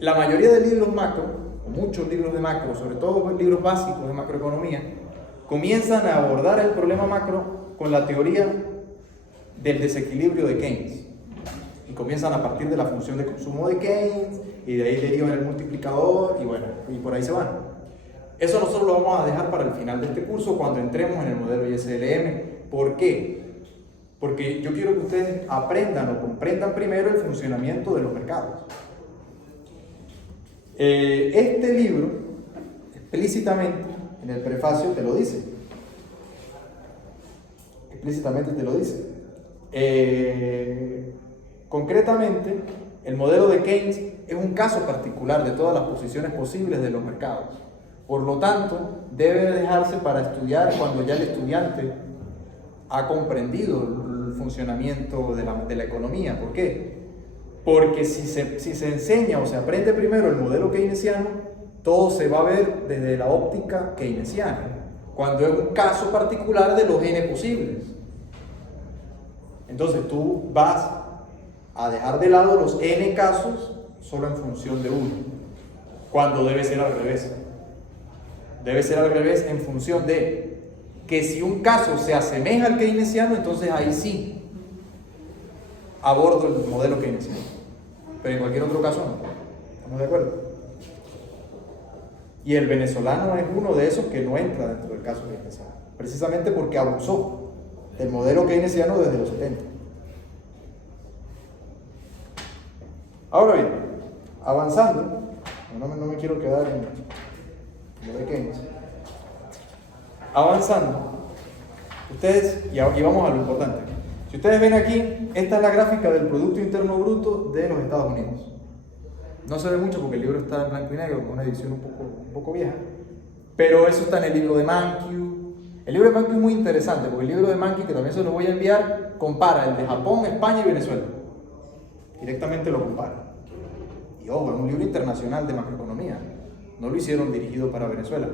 la mayoría de libros macro, o muchos libros de macro, sobre todo libros básicos de macroeconomía, comienzan a abordar el problema macro con la teoría del desequilibrio de Keynes. Y comienzan a partir de la función de consumo de Keynes, y de ahí derivan el multiplicador, y bueno, y por ahí se van. Eso nosotros lo vamos a dejar para el final de este curso, cuando entremos en el modelo ISLM. ¿Por qué? Porque yo quiero que ustedes aprendan o comprendan primero el funcionamiento de los mercados. Este libro, explícitamente, en el prefacio te lo dice. Explícitamente te lo dice. Concretamente, el modelo de Keynes es un caso particular de todas las posiciones posibles de los mercados. Por lo tanto, debe dejarse para estudiar cuando ya el estudiante ha comprendido el funcionamiento de la economía. ¿Por qué? Porque si se enseña o se aprende primero el modelo keynesiano, todo se va a ver desde la óptica keynesiana, cuando es un caso particular de los n posibles. Entonces tú vas a dejar de lado los n casos solo en función de uno, cuando debe ser al revés. Debe ser al revés en función de que si un caso se asemeja al keynesiano, entonces ahí sí abordo el modelo keynesiano, pero en cualquier otro caso no. ¿Estamos de acuerdo? Y el venezolano es uno de esos que no entra dentro del caso keynesiano, precisamente porque abusó del modelo keynesiano desde los 70. Ahora bien, avanzando, no me quiero quedar en lo de Keynes. Avanzando, ustedes, y vamos a lo importante. Si ustedes ven aquí, esta es la gráfica del Producto Interno Bruto de los Estados Unidos. No se ve mucho porque el libro está en blanco y negro, con una edición un poco vieja, pero eso está en el libro de Mankiw. El libro de Mankiw es muy interesante porque el libro de Mankiw, que también se lo voy a enviar, compara el de Japón, España y Venezuela. Directamente lo compara. Y ojo, es un libro internacional de macroeconomía. No lo hicieron dirigido para Venezuela,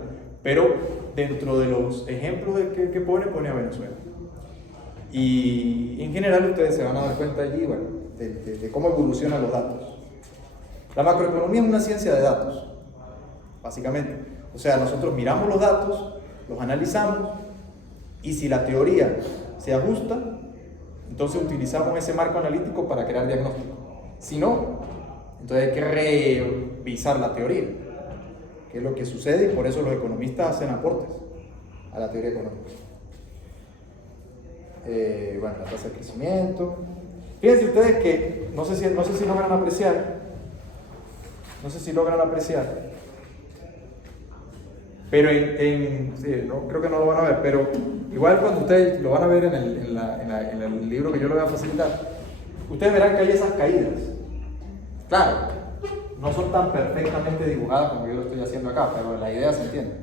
pero dentro de los ejemplos que pone a Venezuela. Y en general ustedes se van a dar cuenta allí, bueno, de cómo evolucionan los datos. La macroeconomía es una ciencia de datos, básicamente. O sea, nosotros miramos los datos, los analizamos, y si la teoría se ajusta, entonces utilizamos ese marco analítico para crear diagnóstico. Si no, entonces hay que revisar la teoría, que es lo que sucede, y por eso los economistas hacen aportes a la teoría económica. Bueno, la tasa de crecimiento. Fíjense ustedes que, no sé si logran apreciar, pero sí, no, creo que no lo van a ver, pero igual cuando ustedes lo van a ver en el libro que yo les voy a facilitar, ustedes verán que hay esas caídas. Claro, no son tan perfectamente dibujadas como yo lo estoy haciendo acá, pero la idea se entiende.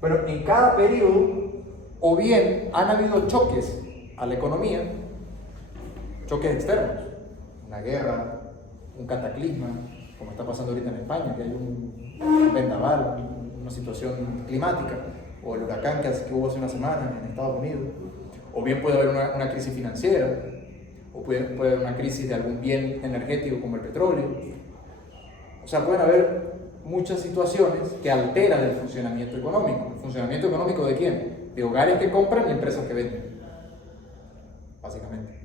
Pero en cada periodo, o bien han habido choques a la economía, choques externos, una guerra, un cataclisma, como está pasando ahorita en España, que hay un vendaval, una situación climática, o el huracán que hubo hace una semana en Estados Unidos, o bien puede haber una crisis financiera, o puede haber una crisis de algún bien energético como el petróleo. O sea, pueden haber muchas situaciones que alteran el funcionamiento económico. ¿El funcionamiento económico de quién? De hogares que compran y empresas que venden, básicamente.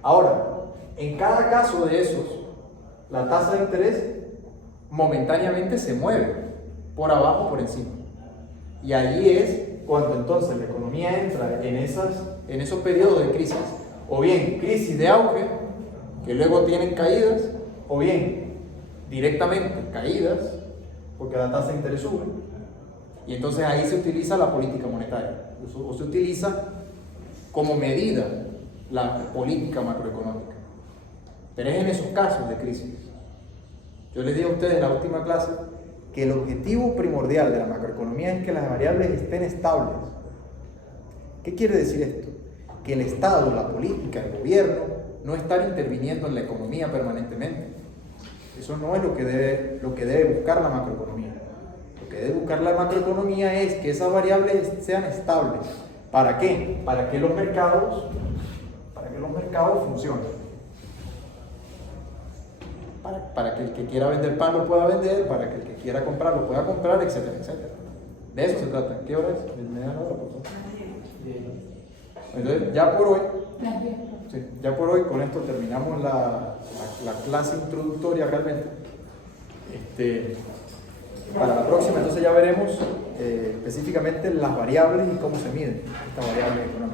Ahora, en cada caso de esos, la tasa de interés momentáneamente se mueve, por abajo o por encima. Y allí es cuando entonces la economía entra en esos periodos de crisis, o bien crisis de auge, que luego tienen caídas, o bien directamente caídas, porque la tasa de interés sube, y entonces ahí se utiliza la política monetaria, o se utiliza como medida la política macroeconómica. Pero es en esos casos de crisis. Yo les dije a ustedes en la última clase que el objetivo primordial de la macroeconomía es que las variables estén estables. ¿Qué quiere decir esto? Que el Estado, la política, el gobierno no están interviniendo en la economía permanentemente. Eso no es lo que debe buscar la macroeconomía. Lo que debe buscar la macroeconomía es que esas variables sean estables. ¿Para qué? Para que los mercados funcionen. Para que el que quiera vender pan lo pueda vender, para que el que quiera comprar lo pueda comprar, etcétera, etcétera. De eso se trata. ¿Qué hora es? ¿Me dan la hora, por favor? Entonces, ya por hoy con esto terminamos la clase introductoria realmente. Para la próxima entonces ya veremos específicamente las variables y cómo se miden estas variables económicas.